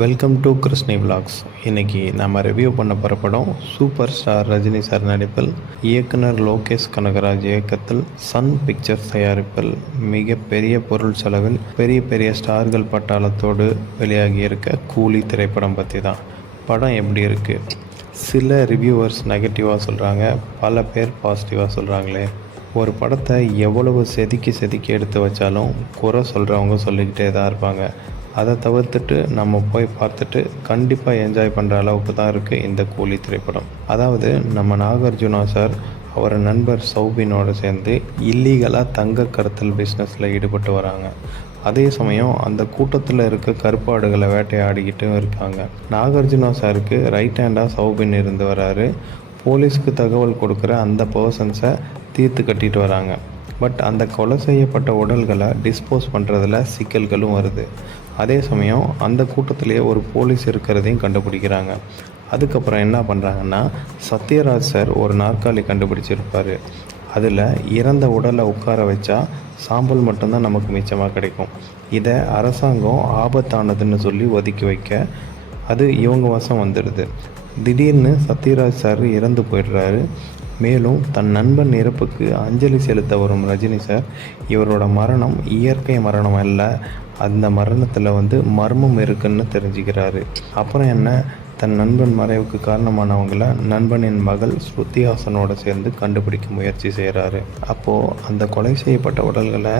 Welcome to Krishni vlogs. இன்றைக்கி நம்ம review பண்ண போகிற படம் சூப்பர் ஸ்டார் ரஜினி சார் நடிப்பில், இயக்குனர் லோகேஷ் கனகராஜ் இயக்கத்தில், சன் பிக்சர்ஸ் தயாரிப்பில், மிகப்பெரிய பொருள் செலவில் பெரிய பெரிய ஸ்டார்கள் பட்டாளத்தோடு வெளியாகி இருக்க கூலி திரைப்படம் பற்றி தான். படம் எப்படி இருக்குது? சில ரிவ்யூவர்ஸ் நெகட்டிவாக சொல்கிறாங்க, பல பேர் பாசிட்டிவாக சொல்கிறாங்களே. ஒரு படத்தை எவ்வளவு செதுக்கி எடுத்து வச்சாலும் குறை சொல்கிறவங்க சொல்லிக்கிட்டே தான் இருப்பாங்க. அதை தவிர்த்துட்டு நம்ம போய் பார்த்துட்டு கண்டிப்பாக என்ஜாய் பண்ணுற அளவுக்கு தான் இருக்குது இந்த கூலி திரைப்படம். அதாவது நம்ம நாகார்ஜுனா சார் அவர் நண்பர் சௌபினோடு சேர்ந்து இல்லீகலாக தங்க கடத்தல் பிஸ்னஸில் ஈடுபட்டு வராங்க. அதே சமயம் அந்த கூட்டத்தில் இருக்க கருப்பாடுகளை வேட்டையாடிக்கிட்டும் இருக்காங்க. நாகார்ஜுனா சாருக்கு ரைட் ஹேண்டாக சௌபின் இருந்து வராரு. போலீஸ்க்கு தகவல் கொடுக்குற அந்த பர்சன்ஸை தீர்த்து கட்டிட்டு வராங்க. பட் அந்த கொலை செய்யப்பட்ட உடல்களை டிஸ்போஸ் பண்ணுறதுல சிக்கல்களும் வருது. அதே சமயம் அந்த கூட்டத்திலேயே ஒரு போலீஸ் இருக்கிறதையும் கண்டுபிடிக்கிறாங்க. அதுக்கப்புறம் என்ன பண்ணுறாங்கன்னா, சத்யராஜ் சார் ஒரு நாற்காலி கண்டுபிடிச்சிருப்பார். அதில் இறந்த உடலை உட்கார வச்சா சாம்பல் மட்டும்தான் நமக்கு மிச்சமாக கிடைக்கும். இதை அரசாங்கம் ஆபத்தானதுன்னு சொல்லி ஒதுக்கி வைக்க அது இவங்க வசம் வந்துடுது. திடீர்னு சத்யராஜ் சார் இறந்து போயிடுறாரு. மேலும் தன் நண்பன் இறப்புக்கு அஞ்சலி செலுத்த வரும் ரஜினி சார், இவரோட மரணம் இயற்கை மரணம் அல்ல, அந்த மரணத்தில் மர்மம் இருக்குன்னு தெரிஞ்சுக்கிறாரு. அப்புறம் என்ன, தன் நண்பன் மறைவுக்கு காரணமானவங்கள நண்பனின் மகள் ஸ்ருதிஹாசனோடு சேர்ந்து கண்டுபிடிக்க முயற்சி செய்கிறாரு. அப்போது அந்த கொலை செய்யப்பட்ட உடல்களை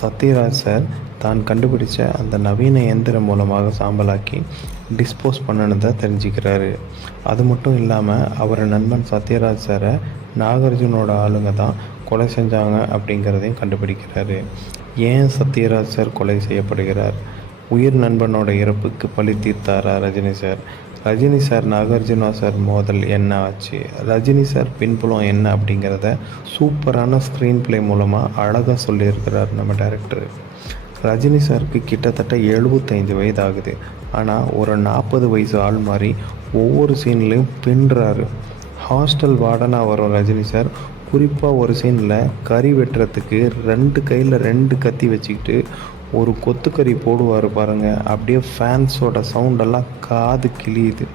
சத்யராஜ் சார் தான் கண்டுபிடிச்ச அந்த நவீன இயந்திரம் மூலமாக சாம்பலாக்கி டிஸ்போஸ் பண்ணணுதான் தெரிஞ்சுக்கிறாரு. அது மட்டும் இல்லாமல் அவர் நண்பன் சத்யராஜ் சாரை நாகார்ஜுனோட ஆளுங்க தான் கொலை செஞ்சாங்க அப்படிங்கிறதையும் கண்டுபிடிக்கிறாரு. ஏன் சத்யராஜ் சார் கொலை செய்யப்படுகிறார்? உயிர் நண்பனோட இறப்புக்கு பழி தீர்த்தாரா Rajini sir? Rajini sir Nagarjuna sir மோதல் என்ன ஆச்சு? ரஜினி சார் பின்புலம் என்ன அப்படிங்கிறத சூப்பரான ஸ்க்ரீன் பிளே மூலமாக அழகாக சொல்லியிருக்கிறார் நம்ம டைரக்டர். ரஜினி சாருக்கு கிட்டத்தட்ட 75 வயது ஆகுது. ஆனால் ஒரு 40 வயசு ஆள் மாதிரி ஒவ்வொரு சீன்லேயும் பின்னுறாரு. ஹாஸ்டல் வார்டனாக வரும் ரஜினி சார் குறிப்பாக ஒரு சீனில் கறி வெட்டுறதுக்கு 2 கையில் 2 கத்தி வச்சுக்கிட்டு ஒரு கொத்துக்கறி போடுவார் பாருங்கள். அப்படியே ஃபேன்ஸோட சவுண்டெல்லாம் காது கிளியுது.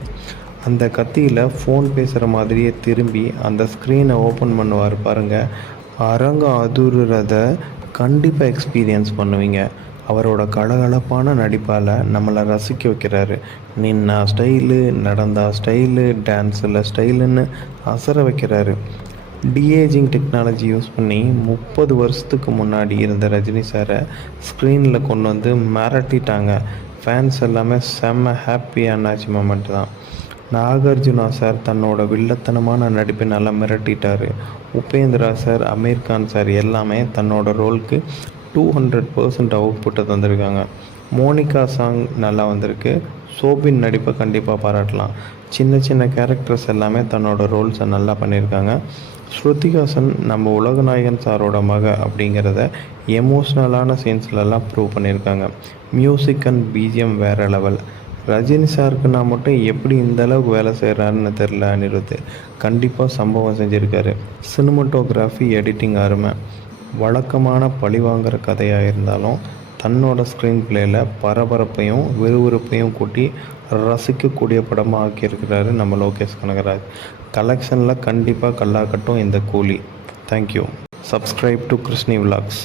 அந்த கத்தியில் ஃபோன் பேசுகிற மாதிரியே திரும்பி அந்த ஸ்க்ரீனை ஓப்பன் பண்ணுவார் பாருங்கள். அரங்கம் அதிர்றத கண்டிப்பாக எக்ஸ்பீரியன்ஸ் பண்ணுவீங்க. அவரோட கலகலப்பான நடிப்பால் நம்மளை ரசிக்க வைக்கிறாரு. நின்னா ஸ்டைலு, நடந்தா ஸ்டைலு, டான்ஸில் ஸ்டைலுன்னு அசர வைக்கிறாரு. டிஏஜிங் டெக்னாலஜி யூஸ் பண்ணி 30 வருஷத்துக்கு முன்னாடி இருந்த ரஜினி சாரை ஸ்க்ரீனில் கொண்டு வந்து மிரட்டிட்டாங்க. ஃபேன்ஸ் எல்லாமே செம்ம ஹாப்பியான மொமெண்ட் தான். நாகார்ஜுனா சார் தன்னோட வில்லத்தனமான நடிப்பினால் மிரட்டிட்டார். உபேந்திரா சார், அமீர் கான் சார் எல்லாமே தன்னோட ரோலுக்கு 200% அவுட்புட்டை தந்திருக்காங்க. மோனிகா சாங் நல்லா வந்திருக்கு. சோபின் நடிப்பை கண்டிப்பாக பாராட்டலாம். சின்ன கேரக்டர்ஸ் எல்லாமே தன்னோட ரோல்ஸை நல்லா பண்ணியிருக்காங்க. ஸ்ருதிஹாசன் நம்ம உலகநாயகன் சாரோட மக அப்படிங்கிறத எமோஷ்னலான சீன்ஸ்லலாம் ப்ரூவ் பண்ணியிருக்காங்க. மியூசிக் அண்ட் பிஜிஎம் வேறு லெவல். ரஜினி சாருக்கு நான் மட்டும் எப்படி இந்த அளவுக்கு வேலை செய்கிறாருன்னு தெரில. அனிருத் கண்டிப்பாக சம்பவம் செஞ்சுருக்காரு. சினிமட்டோகிராஃபி, எடிட்டிங் அருமை. வழக்கமான பழிவாங்கிற கதையாக இருந்தாலும் தன்னோட ஸ்க்ரீன் பிளேயில் பரபரப்பையும் விறுவிறுப்பையும் கூட்டி ரசிக்கக்கூடிய படமாக ஆக்கியிருக்கிறாரு நம்ம லோகேஷ் கனகராஜ். கலெக்ஷனில் கண்டிப்பாக கல்லாக்கட்டும் இந்த கூலி. Thank you. Subscribe to Krishni vlogs.